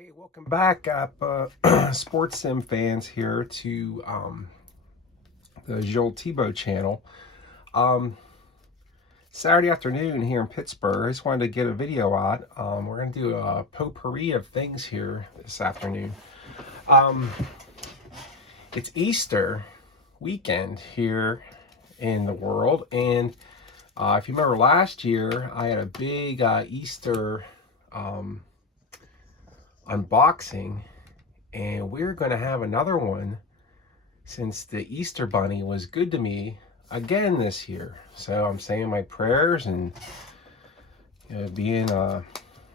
Okay, welcome back, APPA Sports Sim fans here to the Joel Tebow channel. Um, Saturday afternoon here in Pittsburgh. I just wanted to get a video out. We're going to do a potpourri of things here this afternoon. Um, it's Easter weekend here in the world, and if you remember last year, I had a big Easter unboxing, and we're going to have another one since the Easter Bunny was good to me again this year. So I'm saying my prayers and being a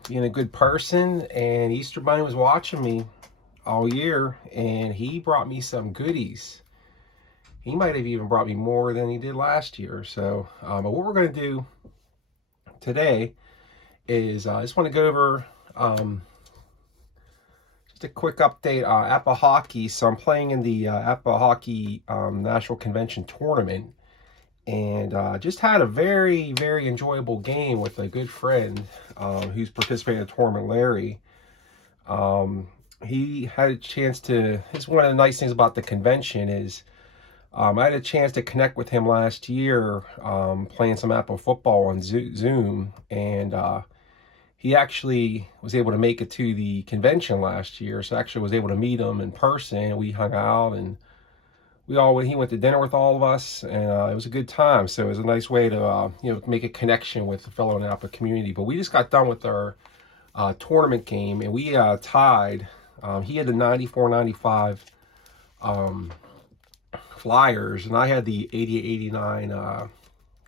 good person. And Easter Bunny was watching me all year, and he brought me some goodies. He might have even brought me more than he did last year. So, but what we're going to do today is I just want to go over just a quick update on APPA hockey. So I'm playing in the APPA hockey National Convention tournament, and just had a very, very enjoyable game with a good friend who's participating in the tournament, Larry. He had a chance to, it's one of the nice things about the convention is I had a chance to connect with him last year playing some APPA football on Zoom, and he actually was able to make it to the convention last year, so I actually was able to meet him in person. We hung out, and he went to dinner with all of us, and it was a good time. So it was a nice way to make a connection with the fellow Napa community. But we just got done with our tournament game, and we tied. He had the 94-95 Flyers, and I had the 88-89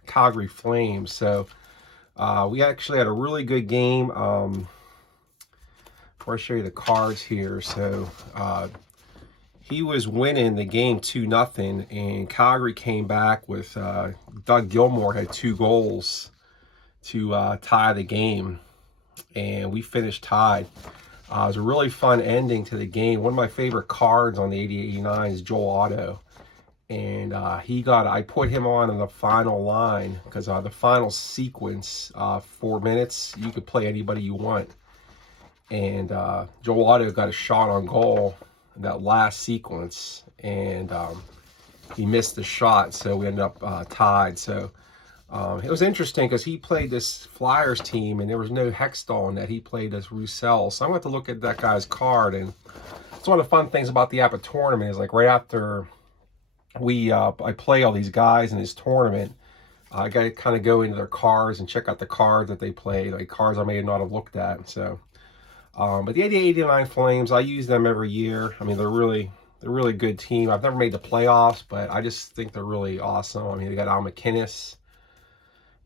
Calgary Flames. So we actually had a really good game. Before I show you the cards here, so he was winning the game 2-0, and Calgary came back with Doug Gilmore had 2 goals to tie the game, and we finished tied. It was a really fun ending to the game. One of my favorite cards on the 88-89 is Joel Otto, and I put him on in the final line because the final sequence, 4 minutes, you could play anybody you want, and Joel Otto got a shot on goal in that last sequence, and he missed the shot, so we ended up tied. So it was interesting because he played this Flyers team, and there was no Hextall in that. He played as Roussel, so I went to look at that guy's card, and it's one of the fun things about the APPA tournament is like right after I play all these guys in this tournament, I got to kind of go into their cards and check out the cards that they play, like cards I may not have looked at. So but the 88-89 Flames, I use them every year. I mean, they're really a good team. I've never made the playoffs, but I just think they're really awesome. I mean, they got Al McInnes,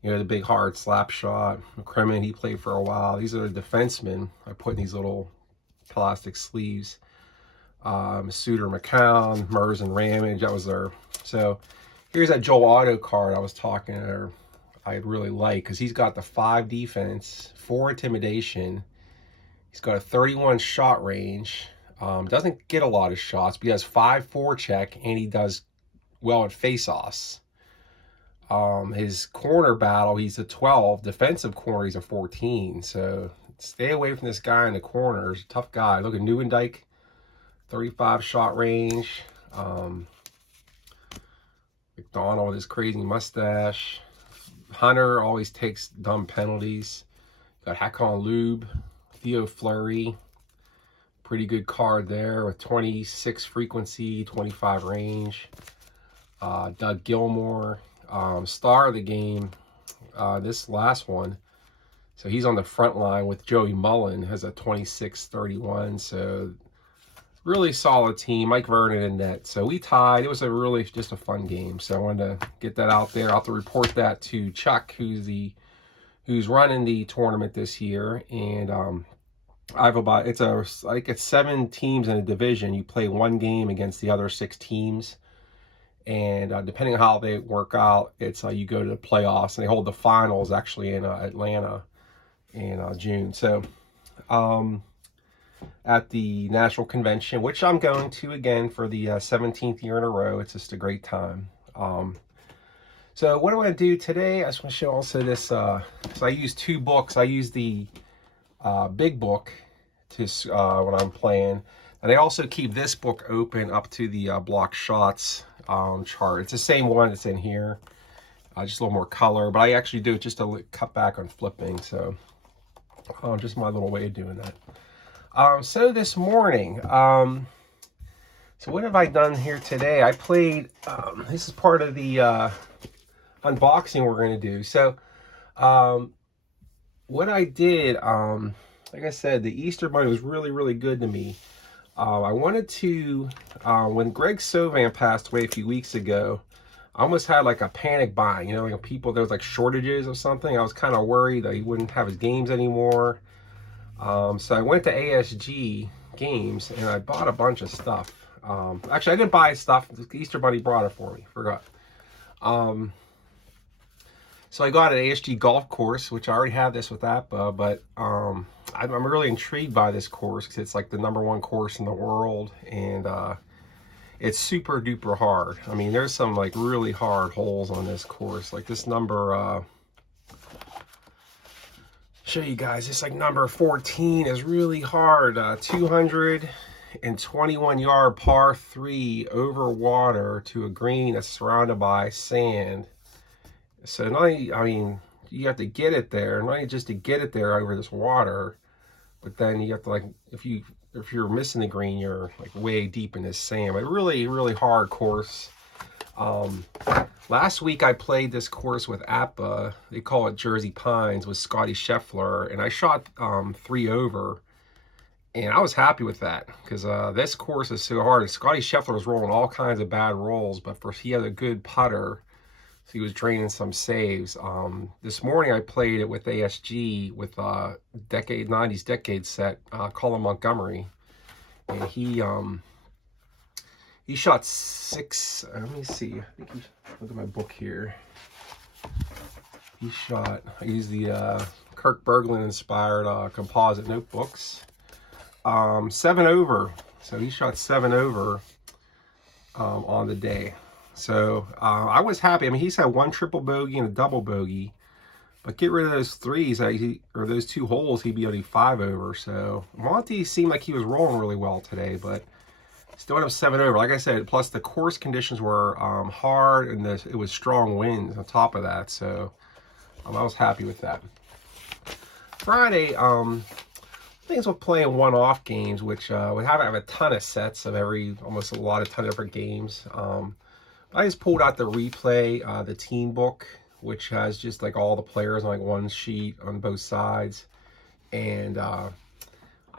the big hard slap shot. McCrimmon, he played for a while. These are the defensemen I put in these little plastic sleeves. Suter, McCown, Mers, and Ramage, that was their. So here's that Joel Otto card I was talking, or I really like, because he's got the 5 defense, 4 intimidation. He's got a 31 shot range. Doesn't get a lot of shots, but he has 5 forecheck, and he does well at face-offs. His corner battle, he's a 12. Defensive corner, he's a 14. So stay away from this guy in the corners. Tough guy. Look at Nieuwendyk, 35 shot range. McDonald with his crazy mustache. Hunter always takes dumb penalties. Got Hakon Lube. Theo Fleury, pretty good card there with 26 frequency, 25 range. Doug Gilmore, star of the game, this last one. So he's on the front line with Joey Mullen, has a 26-31. So really solid team. Mike Vernon in net. So we tied. It was just a fun game. So I wanted to get that out there. I'll have to report that to Chuck, who's running the tournament this year, and it's 7 teams in a division. You play 1 game against the other 6 teams, and depending on how they work out, it's you go to the playoffs, and they hold the finals actually in Atlanta in June. So at the National Convention, which I'm going to again for the 17th year in a row, it's just a great time. So what I want to do today, I just want to show also this. So I use 2 books. I use the big book, when I'm playing. And I also keep this book open up to the block shots chart. It's the same one that's in here, just a little more color. But I actually do it just to cut back on flipping. So just my little way of doing that. So this morning, so what have I done here today? I played, this is part of the unboxing we're going to do. So what I did, like I said, the Easter Bunny was really good to me. I wanted to, when Greg Sovan passed away a few weeks ago, I almost had like a panic buying, you know, like people, there was like shortages of something. I was kind of worried that he wouldn't have his games anymore. So I went to ASG Games and I bought a bunch of stuff. Actually, I didn't buy stuff. The Easter Bunny brought it for me. Forgot. So I got an ASG golf course, which I already have this with APPA, but I'm really intrigued by this course because it's like the #1 course in the world, and it's super duper hard. I mean, there's some like really hard holes on this course. Like this number, show you guys, it's like number 14 is really hard. 221-yard par 3 over water to a green that's surrounded by sand. So not only, I mean, you have to get it there, not only just to get it there over this water, but then you have to, like, if you're missing the green, you're like way deep in this sand. But really hard course. Last week I played this course with APPA. They call it Jersey Pines with Scotty Scheffler, and I shot 3 over, and I was happy with that because this course is so hard. Scotty Scheffler was rolling all kinds of bad rolls, but he had a good putter. So he was draining some saves. This morning I played it with ASG with 90s decade set, Colin Montgomery, and he shot 6. Let me see. I think look at my book here. He shot. I used the Kirk Berglund inspired composite notebooks. 7 over. So he shot 7 over on the day. So I was happy. I mean, he's had 1 triple bogey and a double bogey, but get rid of those 3s, or those 2 holes, he'd be only 5 over. So Monty seemed like he was rolling really well today, but still ended up 7 over. Like I said, plus the course conditions were hard, and it was strong winds on top of that. So I was happy with that. Friday, things with playing one-off games, which we haven't have a ton of sets of almost a ton of different games. I just pulled out the replay, the team book, which has just like all the players on like one sheet on both sides. And I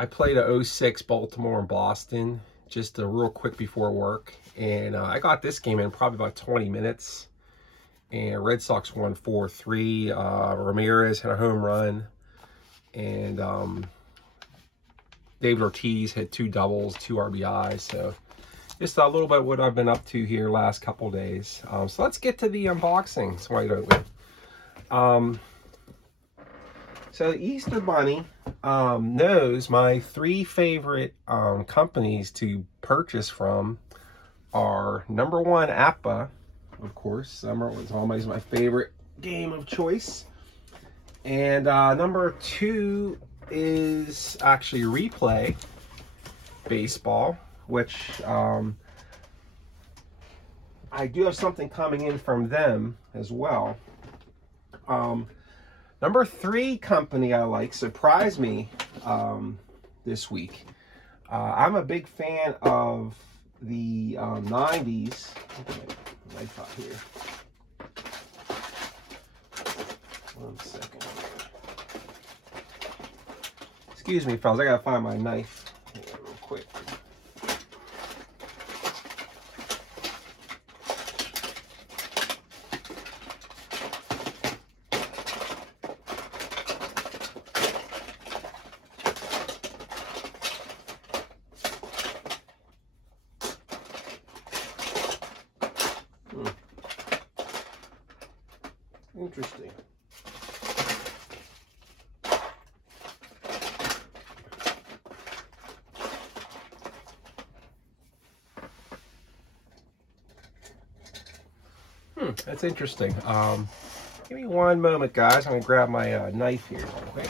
played a 06 Baltimore and Boston, just real quick before work. And I got this game in probably about 20 minutes. And Red Sox won 4-3. Ramirez had a home run. And David Ortiz had 2 doubles, 2 RBIs. So just a little bit what I've been up to here last couple days. So let's get to the unboxing. So why don't we? So the Easter Bunny knows my 3 favorite companies to purchase from are #1 APPA, of course. It's always my favorite game of choice. And #2 is actually Replay Baseball, which I do have something coming in from them as well. #3 company I like surprised me this week. I'm a big fan of the 90s. Knife out here. One second. Excuse me, fellas. I gotta find my knife real quick. Interesting. That's interesting. Give me one moment, guys. I'm gonna grab my knife here. Okay.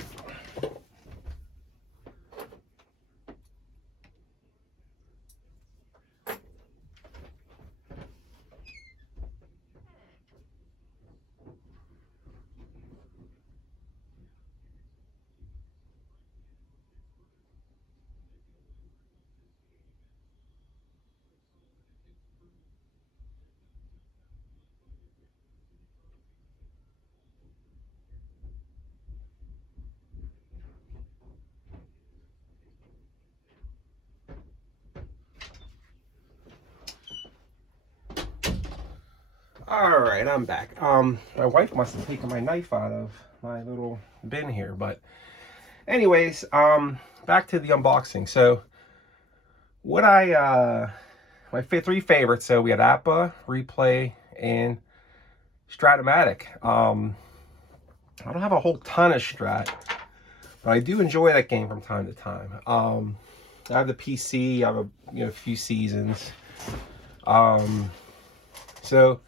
All right, I'm back. My wife must have taken my knife out of my little bin here, but anyways, back to the unboxing. So what my three favorites. So we had APPA, Replay, and Strat-o-Matic. I don't have a whole ton of Strat, but I do enjoy that game from time to time. I have the PC. I have a few seasons. So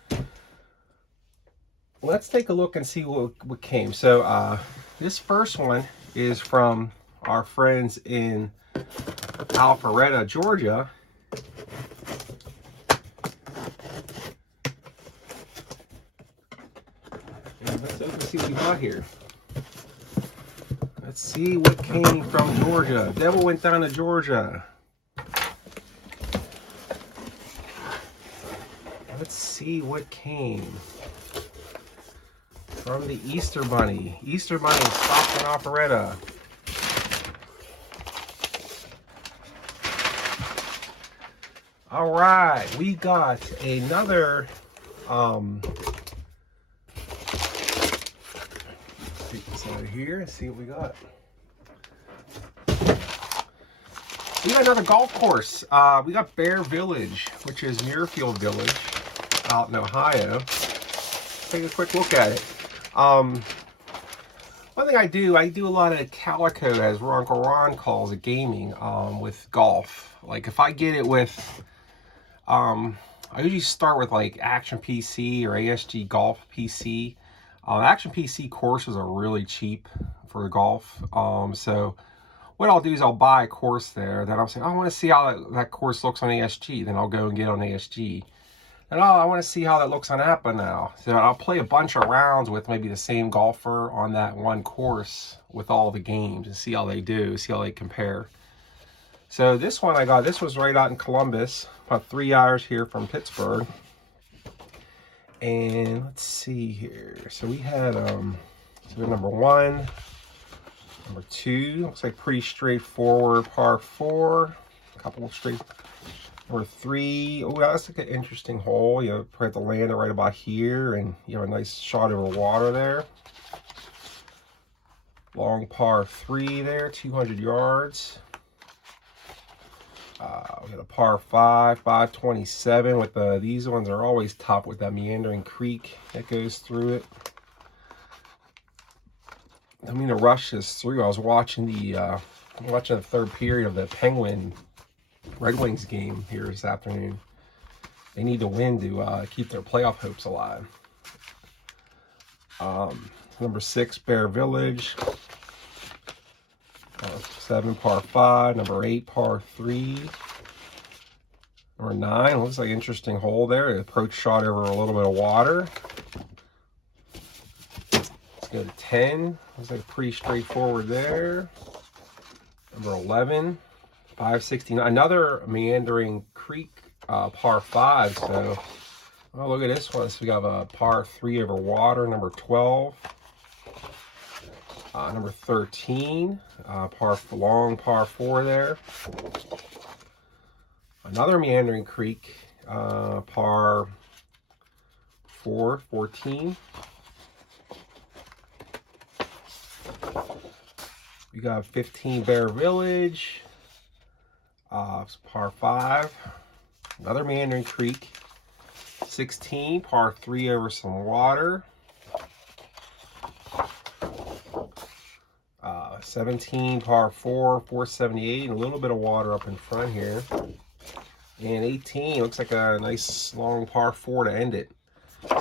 let's take a look and see what came. So this first one is from our friends in Alpharetta, Georgia. And let's open and see what we got here. Let's see what came from Georgia. Devil went down to Georgia. Let's see what came from the Easter Bunny. Easter Bunny stopped in Alpharetta. All right, we got another take this out of here and see what we got. We got another golf course. We got Bear Village, which is Muirfield Village out in Ohio. Take a quick look at it. One thing I do a lot of calico, as Uncle Ron calls it, gaming with golf. Like if I get it with, I usually start with like Action PC or ASG Golf PC. Action PC courses are really cheap for golf. So what I'll do is I'll buy a course there that I'm saying, I want to see how that course looks on ASG. Then I'll go and get on ASG. And I want to see how that looks on APPA now. So I'll play a bunch of rounds with maybe the same golfer on that one course with all the games and see how they do, see how they compare. So this one I got, this was right out in Columbus, about 3 hours here from Pittsburgh. And let's see here. So we had so number 1, number 2, looks like pretty straightforward par 4, a couple of straight. Number 3, oh, that's like an interesting hole. You probably have to land it right about here, and you have a nice shot over water there. Long par 3 there, 200 yards. We got a par 5, 527 with these ones are always tough with that meandering creek that goes through it. I mean to rush this through. I was watching the third period of the Penguin Red Wings game here this afternoon. They need to win to keep their playoff hopes alive. Number 6, Bear Village. 7, par 5. Number 8, par 3. Number 9, looks like an interesting hole there. The approach shot over a little bit of water. Let's go to 10. Looks like pretty straightforward there. Number 11. 569, another meandering creek par 5. So oh, look at this one. So we have a par 3 over water. Number 12, number 13, long par 4 there. Another meandering creek, par 4, 14. We got 15, Bear Village. Par 5, another meandering creek. 16, par 3 over some water. 17, par 4, 478, and a little bit of water up in front here. And 18, looks like a nice long par 4 to end it.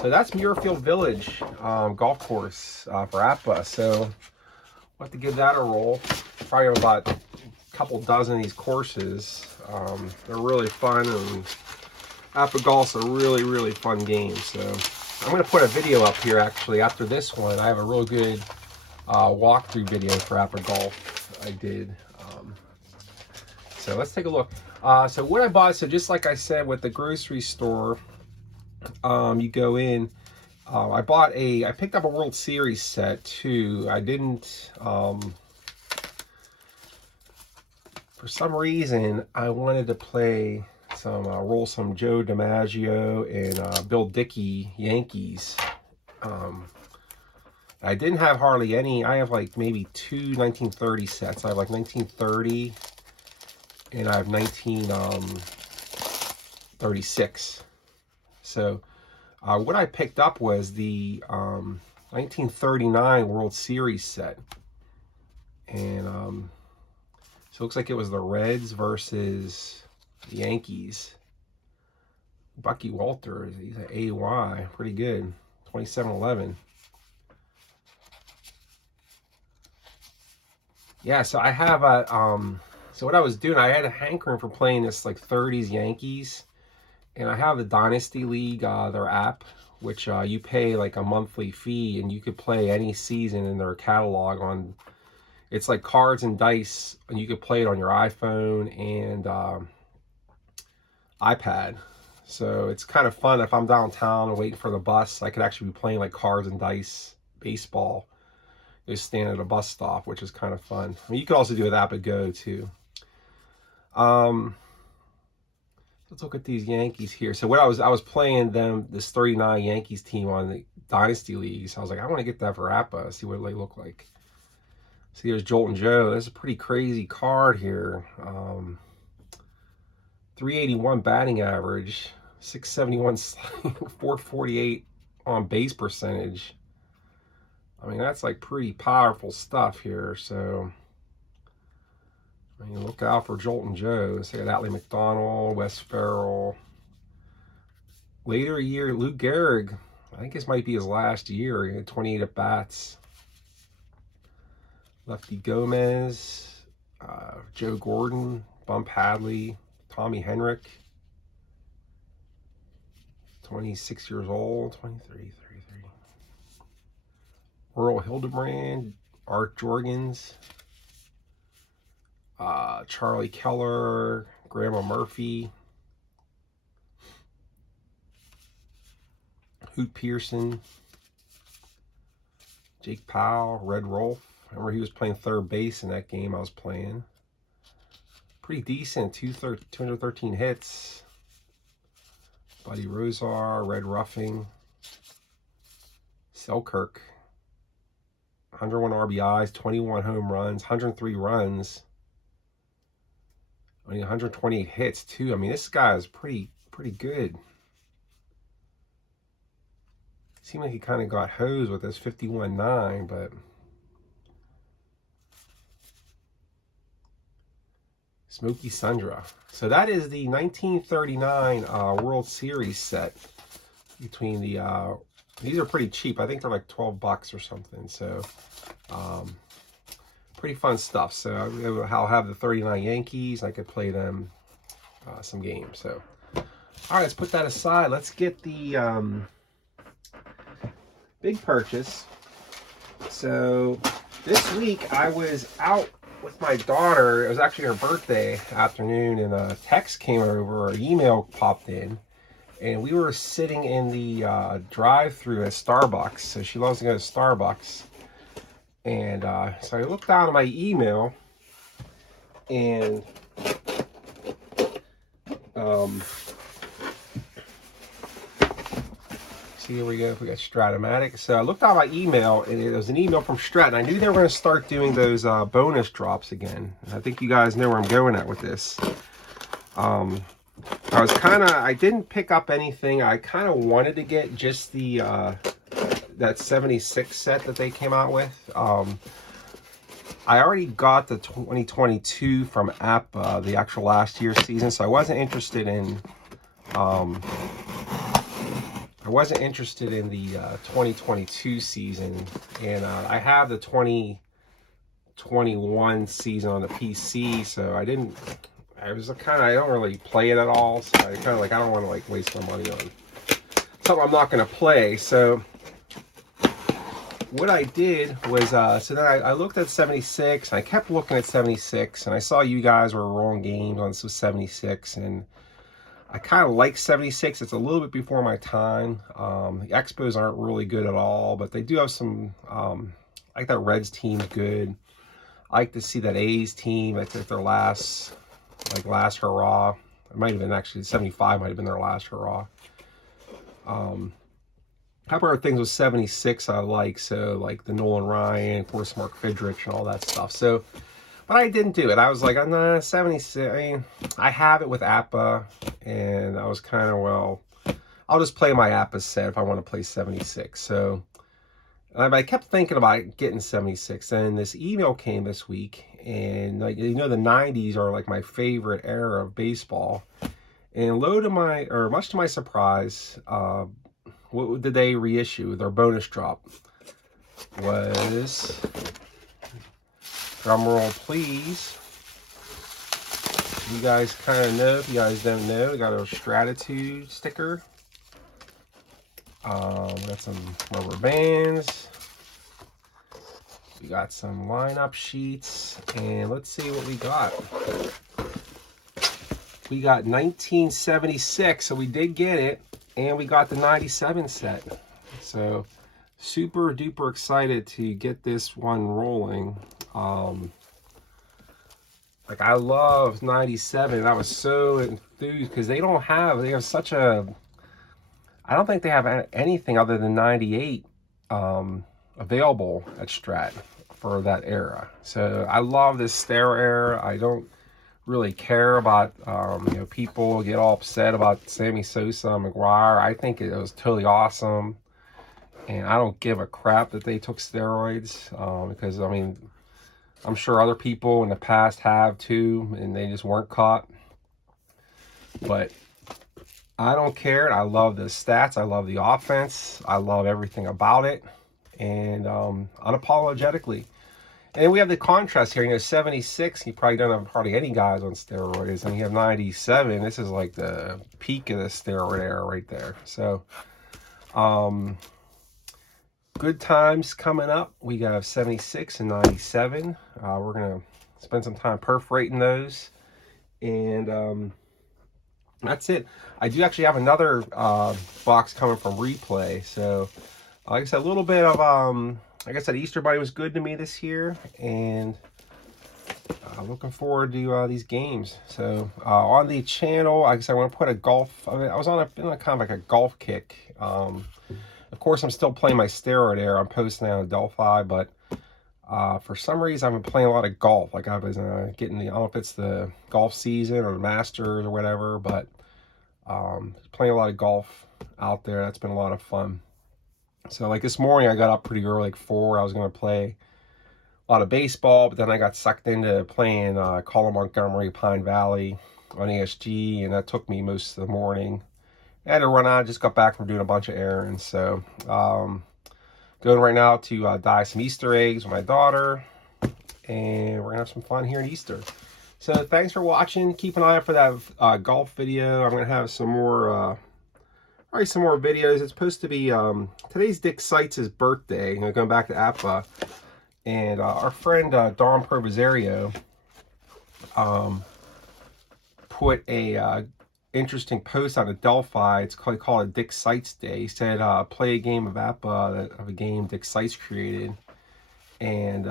So that's Muirfield Village golf course for APPA. So we'll have to give that a roll. Probably have about a couple dozen of these courses. They're really fun, and APPA Golf's a really fun game. So I'm going to put a video up here actually after this one. I have a real good walkthrough video for APPA Golf I did. So let's take a look. So what I bought, so just like I said with the grocery store, you go in, I picked up a World Series set too. I didn't, for some reason, I wanted to play roll some Joe DiMaggio and Bill Dickey Yankees. I didn't have hardly any. I have like maybe 2 1930 sets. I have like 1930 and I have 1936. So what I picked up was the 1939 World Series set. And so it looks like it was the Reds versus the Yankees. Bucky Walters, he's an AY, pretty good. 27-11. Yeah, so I have a so what I was doing, I had a hankering for playing this like 30s Yankees, and I have the Dynasty League, their app, which you pay like a monthly fee, and you could play any season in their catalog on. It's like cards and dice, and you could play it on your iPhone and iPad. So it's kind of fun if I'm downtown and waiting for the bus. I could actually be playing like cards and dice, baseball. Just stand at a bus stop, which is kind of fun. I mean, you could also do it with APPA Go too. Let's look at these Yankees here. So what I was playing this 39 Yankees team on the Dynasty Leagues. I was like, I want to get that for APPA, see what they look like. See, there's Joltin' Joe. This is a pretty crazy card here. 381 batting average, 671 448 on base percentage. I mean, that's like pretty powerful stuff here. So, I mean, look out for Joltin' Joe. So I got Atlee McDonald, Wes Ferrell. Later year, Lou Gehrig. I think this might be his last year. He had 28 at bats. Lefty Gomez, Joe Gordon, Bump Hadley, Tommy Henrik. 26 years old, 23, 33. Earl Hildebrand, Art Jorgens, Charlie Keller, Grandma Murphy, Hoot Pearson, Jake Powell, Red Rolf. Remember, he was playing third base in that game I was playing. Pretty decent, 213 hits. Buddy Rosar, Red Ruffing, Selkirk, 101 RBIs, 21 home runs, 103 runs. I mean, 128 hits too. I mean, this guy is pretty good. Seemed like he kind of got hosed with this 51-9, but Smokey Sundra. So that is the 1939 World Series set between the, these are pretty cheap. I think they're like 12 bucks or something. So pretty fun stuff. So I'll have the 39 Yankees. I could play them some games. So, all right, let's put that aside. Let's get the big purchase. So this week I was out with my daughter. It was actually her birthday afternoon, and a text came over, an email popped in, and we were sitting in the drive-thru at Starbucks. So she loves to go to Starbucks, and so I looked down at my email, and see, here we go. We got Strat-o-Matic. So I looked at my email, and it was an email from Strat, and I knew they were going to start doing those bonus drops again. I think you guys know where I'm going at with this. I didn't pick up anything. I kind of wanted to get just the that 76 set that they came out with. I already got the 2022 from APPA, the actual last year's season, so I wasn't interested in the 2022 season, and I have the 2021 season on the PC, so I don't really play it at all, so I kind of like, I don't want to like waste my money on something I'm not going to play. So what I did was, so then I looked at 76, and I kept looking at 76, and I saw you guys were rolling games on this was 76, and I kind of like 76. It's a little bit before my time. The Expos aren't really good at all, but they do have some, I like that Reds team's good. I like to see that A's team, I think their last hurrah. It might have been actually 75 might have been their last hurrah. A couple other things with 76 I like, so like the Nolan Ryan, of course Mark Fidrich and all that stuff. So, but I didn't do it. I was like, I'm not 76. I mean, I have it with APPA, and I was kind of, well, I'll just play my APPA set if I want to play 76. So I kept thinking about getting 76, and this email came this week, and like, you know, the 90s are like my favorite era of baseball. And much to my surprise, what did they reissue? Their bonus drop was, drum roll please. You guys kind of know, if you guys don't know, we got a Strat-o sticker. We got some rubber bands. We got some lineup sheets, and let's see what we got. We got 1976, so we did get it, and we got the 97 set. So super duper excited to get this one rolling. Like, I love 97. I was so enthused because they have such a, I don't think they have anything other than 98 available at Strat for that era. So I love this Stero era. I don't really care about, you know, people get all upset about Sammy Sosa, McGuire. I think it was totally awesome. And I don't give a crap that they took steroids, because, I mean, I'm sure other people in the past have too, and they just weren't caught. But I don't care. I love the stats. I love the offense. I love everything about it. And unapologetically. And we have the contrast here. You know, 76, you probably don't have hardly any guys on steroids. And you have 97. This is like the peak of the steroid era right there. So, good times coming up. We got 76 and 97. We're going to spend some time perforating those. And that's it. I do actually have another box coming from Replay. So, like I said, a little bit of, like I said, Easter Bunny was good to me this year. And looking forward to these games. So, on the channel, like I said, I want to put a golf. I mean, I was on a kind of like a golf kick. Of course, I'm still playing my steroid era. I'm posting on Delphi, but for some reason, I've been playing a lot of golf. Like I was getting the, I don't know if it's the golf season or the Masters or whatever, but playing a lot of golf out there. That's been a lot of fun. So like this morning, I got up pretty early, like 4. I was going to play a lot of baseball, but then I got sucked into playing Colin Montgomery, Pine Valley on ASG, and that took me most of the morning. I had to run out. I just got back from doing a bunch of errands. So going right now to dye some Easter eggs with my daughter, and we're gonna have some fun here in Easter. So thanks for watching. Keep an eye out for that golf video. I'm gonna have some more probably some more videos. It's supposed to be today's Dick Seitz' birthday, you know, going back to APPA, and our friend Don Provisario put a interesting post on Delphi. It's called a Dick Seitz Day. He said, play a game of APPA, of a game Dick Seitz created, and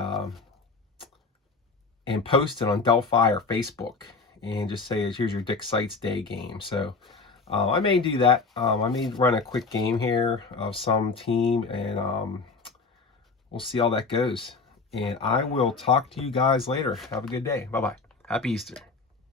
post it on Delphi or Facebook, and just say, here's your Dick Seitz Day game. So I may do that. I may run a quick game here of some team, and we'll see how that goes. And I will talk to you guys later. Have a good day. Bye-bye. Happy Easter.